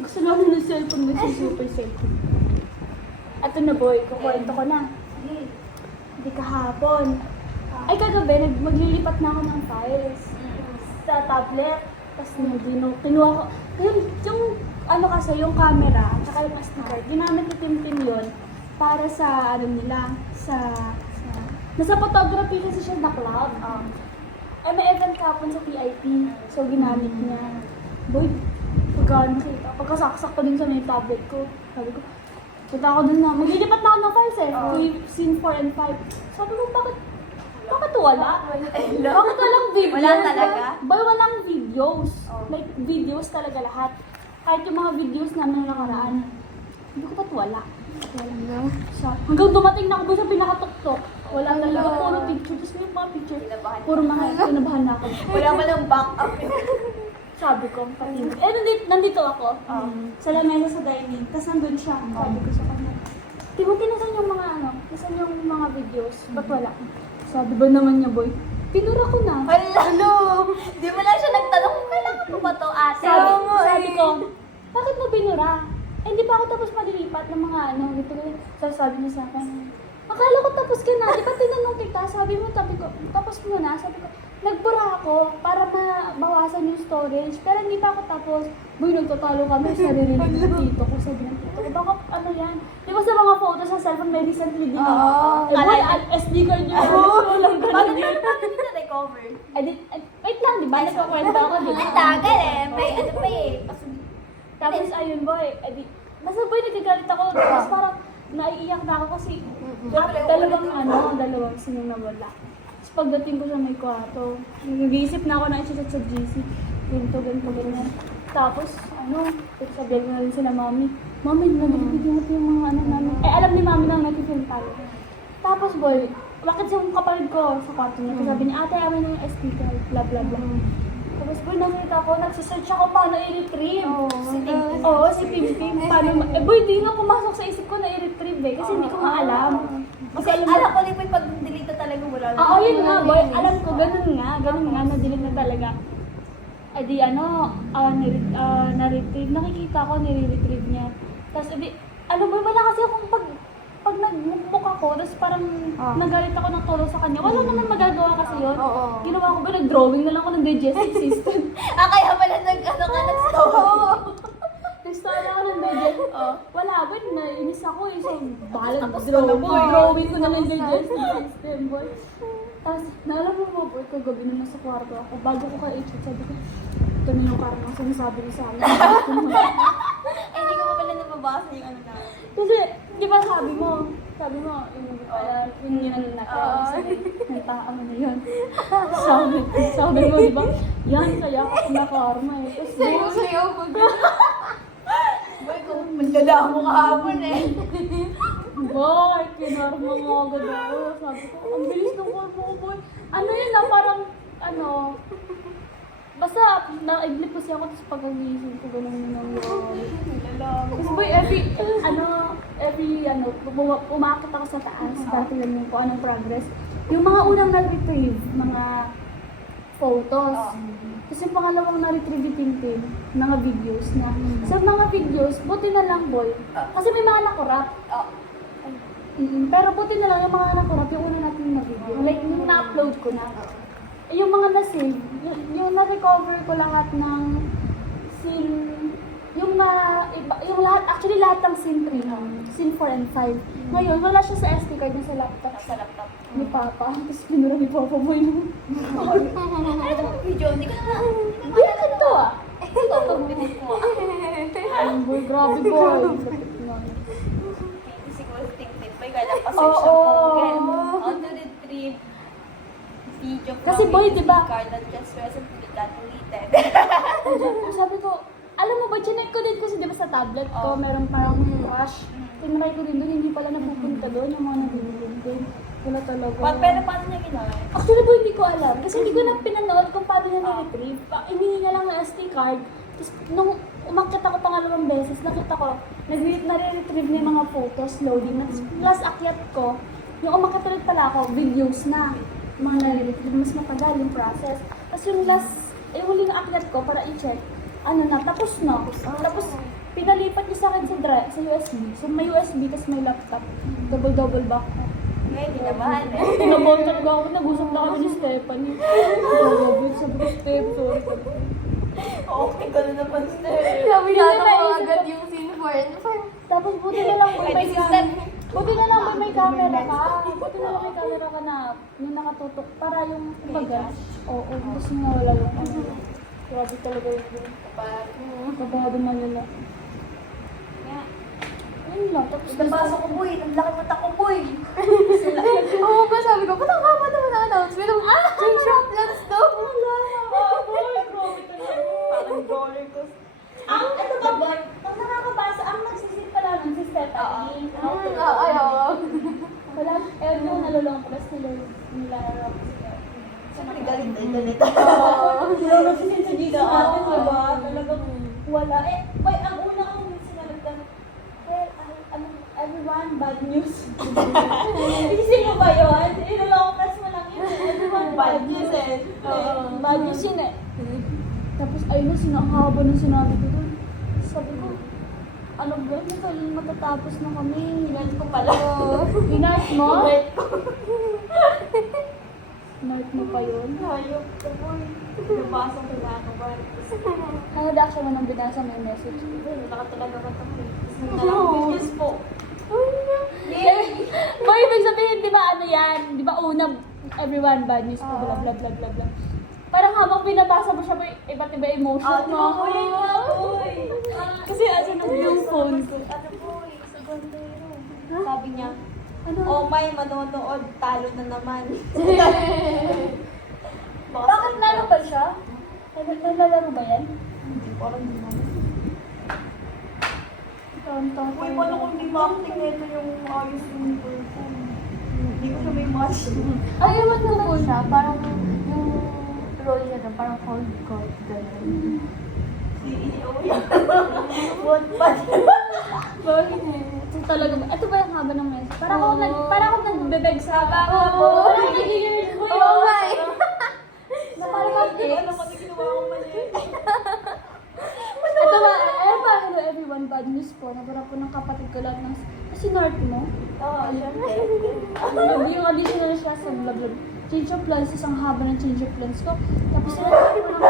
Gusto lang ng cellphone, nagsusuper cellphone. Ato na boy, kukwento ko na. Hindi kahapon. Ay kagabi, maglilipat na ako ng files sa tablet. Tapos kinuha ko. Yung ano kasi, yung camera, tsaka yung SD card, ginamit ni Tintin yun para sa ano nila, nasa photography kasi siya na club. Ay may event kapon sa PIP, so ginamit niya. Boy, pagkasaksak ko din sa may tablet ko. Sabi ko, punta ako dun na, maglilipat na ako ng files eh. Scene 4 and 5. Sabi ko, bakit wala? Bakit walang videos? Wala talaga? Boy, walang videos. Like, videos talaga lahat. Kahit yung mga videos namin na nakaraan. Hindi ko ba't wala? Hanggang dumating na ako sa pinakatuktok. Wala talaga. Puro picture. Tapos may mga picture. Puro mga kinabahan na ako. Wala mo lang backup. Sabi ko, pati. Nandito ako. Sa lamesa sa dining. Tapos nandun siya. Sabi ko sa kanya. Timothy, nasan yung mga nasan yung mga videos? Ba't wala? Sabi ba naman niya, boy? Pinura ko na. Hala! Di mo lang siya nagtanong kung kailangan mo ba to ate? Sabi ko, bakit mo binura? Eh, hindi pa ako tapos malilipat ng mga sabi niya sa akin. Akala ko tapos ka na, di ba tinanong kita? Sabi ko, tapos mo na. Sabi ko, nagbura ako para mabawasan yung storage. Pero hindi pa ako tapos. Boy, nagtatalo kami sa sarili ng tito ko. Sabi ng tito ko, baka ano yan? Di ba sa mga photos sa cellphone may recently din ako? Eh, boy, SD card yun. Paano niyo na-recover? Wait lang, di ba? Nagpakwento ako, di ba? Ang tagal eh. May ano pa eh. Tapos ayun boy, basta boy nagagalit ako, tapos parang naiiyak na ako kasi dalawang sinong nawala. Tapos pagdating ko sa may kwarto, nag-iisip na ako na i-chat sa GC, ganito. Tapos sabihin ko na rin sila mami, nabibigyan ko yung mga namin. Alam ni mami na natin tayo. Tapos boy, bakit yung kapatid ko sa kwarto niya, sabi niya, ate, amin na yung SD card, blah blah blah. Tapos boy, nakita ko, nagsisearch ako paano i-retrieve. Si Tim. Paano boy, di nga pumasok sa isip ko na i-retrieve eh, kasi hindi ko maalam. Kasi alam ko rin may pag-delete talaga wala na. Yun nga boy, alam ko, ganun nga, na-delete na talaga. Ay di na-retrieve, nakikita ko, nire-retrieve niya. Tapos boy, wala kasi akong pag nagmumuk ako, tapos parang nagalit ako ng tolo sa kanya, wala naman magagawa kasi yun. Ginawa ko ba, nag-drawing na lang ako ng digestive system. Kaya pala nag-store. Nag-start ako ng digestive. Wala ba, nainis ako eh. So, bahala drawing ko na ng digestive system, boy. Tapos, naalam mo boy, kagabi naman sa kwarto ako, bago ko kay H, sabi ko, ito na yung karang sinasabi niya sa akin. Hindi ko pa pala nababasa yung ano na. Kasi, di ba sabi mo, yun natin. Nagtaan mo na yun. Sabi mo, di ba? Yan, kaya ako nakarma eh. Tapos, Sayo ko. Boy, kung mandala mo kahapon eh. boy, kinarma mo agad ako. Sabi ko, ang bilis ng kormo ko, boy. Ano yun na parang, basta, na-iglip kasi ako, tapos pag-agising ko, ganun yung nangyari. Kasi boy, umakit ako sa taas, para tignan ko anong progress. Yung mga unang na-retrieve, mga photos. Tapos yung pangalawang na-retrieve ni Tintin, mga videos na. Sa mga videos, buti na lang boy. Kasi may mga nakurap. Pero buti na lang yung mga nakurap, yung una natin na video. Like, yung na-upload ko na. Yung mga na-save, yung na-recover ko lahat ng scene, yung lahat, actually lahat ng scene 3, scene 4 and 5. Ngayon, wala siya sa SD card, sa laptop. Sa laptop. Ni Papa. Tapos pinura ni Papa mo yun. Ano itong video? Hindi ko na. Hindi na ito ah. Ito, pag-delete mo. Boy, grabe boy. Siguro TikTok. May gala pa search ng Google. How to retrieve video from Kasi boy, di ba? card that just recently got deleted. Sabi ko, alam mo ba, chinek ko din kasi di ba sa tablet ko, meron parang crash. Tinry ko rin doon, hindi pala napupunta doon yung mga nabibigyan din. Wala talaga. Pero paano niya ginawa? Actually boy, hindi ko alam. Kasi hindi ko na pinanood kung paano niya na-retrieve. Iningi niya lang ng SD card. Tapos nung umakit ako pangalawang beses, nakita ko, nare-retrieve niya yung mga photos, loading na. Plus akyat ko, yung umakit ulit pala ako, videos na. Mga nare-retrieve, mas matagal yung process. Tapos yung huling akyat ko para i-check, ano na, tapos na. Tapos, pinalipat niya sa akin sa drive, sa USB. So, may USB, tapos may laptop. Double back. Ngayon, di naman. Tinabawal talaga ako, nag-usap na kami ni Stephanie. Sabi ko, Steph, sorry. Okay ka na naman, Steph. Sabi Hindi na na ako naisip agad ko. yung scene for it. Tapos buti na lang Pwede may si camera. Steph. Buti na lang may camera ka. Buti na lang may camera ka na yung nakatutok para yung baga. Oo, tapos nawala yung camera. Grabe talaga yun. Kabado man nila. Nga. Ayun lang, tapos Nabasa ko, boy. Ang laki mata ko, boy. Oo ba, sabi ko, ba't ang haba naman ang announcement? Change of plans daw. Parang roller coaster. Ano ba ba? Ang nakakabasa, ang nagsisit pala nun si Stephanie. Ay, oo. Wala, yung nalulong ko, tapos nilalaro ko siya. Siyempre, galit tayo, galit. Yung nagsisit sa GC natin, diba? Talagang wala. Boy, ang una kong sinalagdan, everyone, bad news. Isipin mo ba yun? Inulong press mo lang yun. Everyone, bad news eh. Bad news yun eh. Tapos ayun na, sinakahaba ng sinabi ko dun. Sabi ko, ano ba yun? Matatapos na kami. Galit ko pala. Inart mo? Galit ko. Inart mo pa yun? Hayop ka, boy. Nabasa ko na ako, boy. Ano reaction mo nang binasa mo yung message? Wala ka talaga matabi. Good news po. Boy, ibig sabihin, di ba ano yan? Di ba una, everyone, bad news po, blah, blah, blah, blah, blah. Parang habang binabasa mo siya, boy, iba't iba emotion mo. boy. Kasi asa na yung phone ko. Ano, boy? Segundero. Sabi niya, Ano? oh my, manonood, talo na naman. Bakit nalo pa siya? Naglalaro ba yan? Hindi, parang hindi naman. Tonto. Uy, paano kung di ma-acting nito yung ayos yung person? Hindi ko siya may match. Ay, ewan ko po siya. Parang yung role niya doon, parang cold cold. Ganun. CEO yan. What pa? Bakit eh? Ito talaga ba? Ito ba yung haba ng message? Para ako nagbebeg sa Oo. Oo nga eh. Na parang Ano ex. kasi ginawa ko mali? Ito ba? Hello everyone, bad news po. Nabara po ng kapatid ko lahat ng... Kasi nart mo? Oo, syempre. Yung additional siya sa blah blah. Change of plans, isang haba ng change of plans ko. Tapos sinasabi ko lang